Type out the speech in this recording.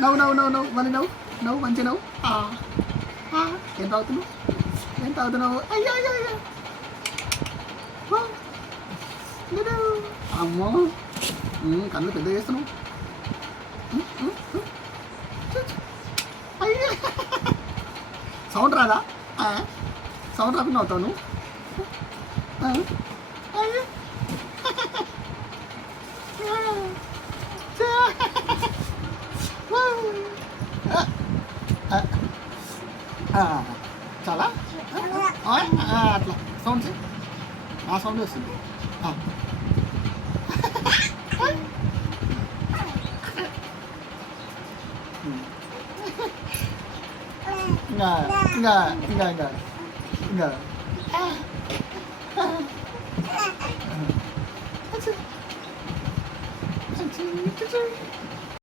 నవ్వు మళ్ళీ నవ్వు మంచి నవ్వు. ఏం తాగుతున్నావు అయ్యో అయ్యో అయ్యో అమ్మో కళ్ళు పెద్ద చేస్తున్నావు. అయ్యో సౌండ్ రాదా? సౌండ్ రాకుండా అవుతావు నువ్వు. అయ్యో చాలా అట్లా సౌండ్ ఆ సౌండ్ వస్తుంది. ఇంకా ఇంకా ఇంకా ఇంకా ఇంకా